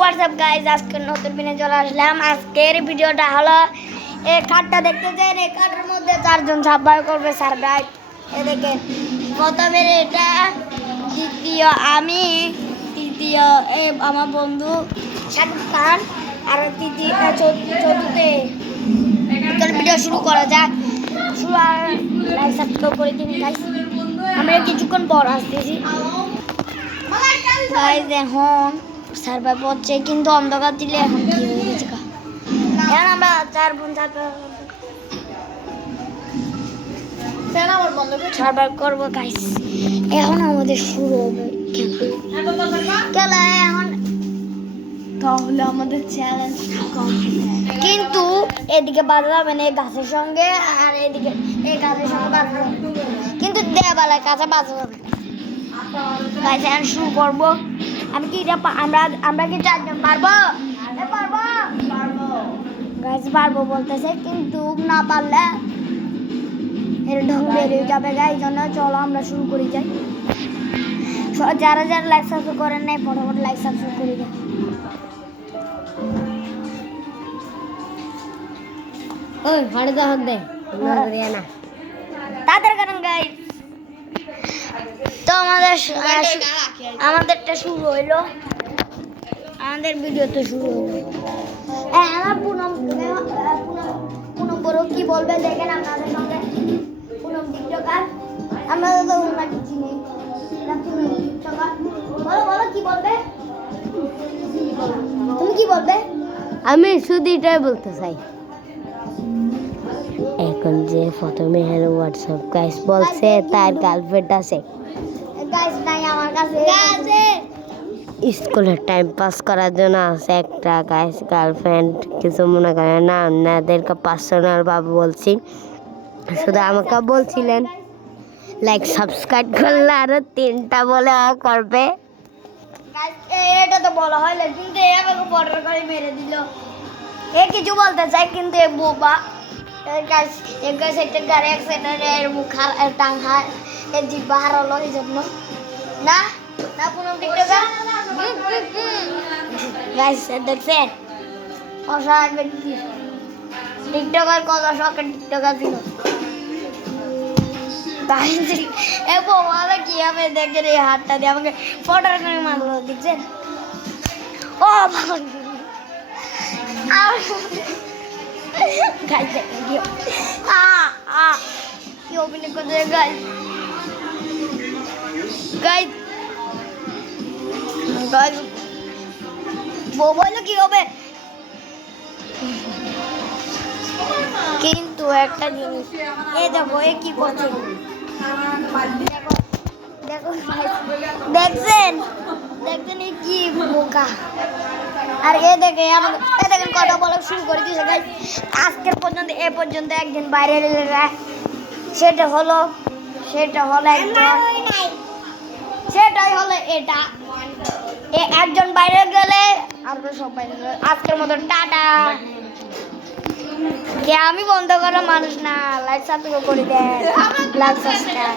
WhatsApp guys, আজকে নতুন video চলে আসলাম। আজকের ভিডিওটা হলো এই কার্ডটা দেখতেছেন, এই কার্ডের মধ্যে 4 জন সার্ভাইভ করবে। সার্ভাইভ এ দেখেন, প্রথমের এটা, দ্বিতীয় আমি, তৃতীয় আমার বন্ধু শাকিব খান, আর চতুর্থে। ভিডিও শুরু করা যাক। শুরু আর লাইক সাবস্ক্রাইব করে দিন গাইজ। আমরা কিছুক্ষণ পর আসতেছি গাইজ। এখন সার্ভাইভ হচ্ছে, কিন্তু অন্ধকার দিলে এখন কি হয়ে গেছে। এখন আমরা 4 বোন সার্ভাইভ করবো গাইস। এখন আমাদের শুরু হবে খেলা। এখন তাহলে আমাদের চ্যালেঞ্জ কিন্তু এদিকে বাধা যাবে না, এই গাছের সঙ্গে, আর এদিকে এই গাছের সঙ্গে বাধা যাবে, কিন্তু দেয়াবেলার কাছে বাধা যাবে গাইস। এখন শুরু করবো। আমি কি আমরা কি 4 জন পারবো? গাইস পারবো বলতেছে, কিন্তু না পারলে এর ঢং বেরিয়ে যাবে গাইস। জন্য চলো আমরা শুরু করি যাই। যারা যারা লাইক সাবস্ক্রাইব করেন নাই, ফটাফট লাইক সাবস্ক্রাইব করে যাই। ওই ফাড়ে তো হক দে না তাদের কারণ গাইস। তো আমাদেরটা শুরু হইলো, আমাদের ভিডিও তো শুরু হইলো। আমার পুনম বড় কি বলবে দেখেন আপনাদের সঙ্গে। পুনম টিকটকার, আমরা তো ওনাকে চিনি। পুনম টিকটকার, বলো কি বলবে? তুমি কি বলবে? আমি শুধু এটাই বলতে চাই, এখন যে প্রথমে হ্যালো হোয়াটসঅ্যাপ গাইস বলছে তার গার্লফ্রেন্ড আছে। গাইস নাই আমার কাছে, স্কুলের টাইম পাস করার জন্য আছে একটা গাইস গার্লফ্রেন্ড। কিছু মনে করে না, আপনাদেরকে পার্সোনাল ভাবে বলছি, শুধু আমাকে বলছিলেন লাইক সাবস্ক্রাইব করলে আরো 3টা বলে করবে। এটা তো বলা হয়, কিন্তু আমাকে বর্ডার করে মেরে দিল। এ কিছু বলতে চাই, কিন্তু এ বোবা। একটা গাড়ি অ্যাক্সিডেন্ট, মুখ টাঙ্গা, এর জিব্বা হারালো এই জন্য। না না পুনম টিকটকার গাইস দেখছেন, অসহায় ব্যক্তি। টিকটকার কত শখের টিকটকার ছিল গাইস। এ বোবা কি হবে দেখেন, এই হাতটা দিয়ে আমাকে ফটো করে মারলো, দেখছেন? ও গাইস দেখেন কি অভিনয় করছে গাইস। গাইস গাইস বললো কি হবে, কিন্তু একটা জিনিস, এই দেখো এ কি করছে, দেখো দেখছেন এই কি বোকা। আর এ দেখেন কথা বলা শুরু করে দিয়েছে গাইস। আজকের পর্যন্ত একদিন বাইরে যায়, সেটা হলো সেটাই হলো এটা। একজন বাইরে গেলে আমরা সব বাইরে গেলে। আজকের মতো টাটা। আমি বন্ধ করা মানুষ না, লাইক সাবস্ক্রাইব করে দেন। Like subscribe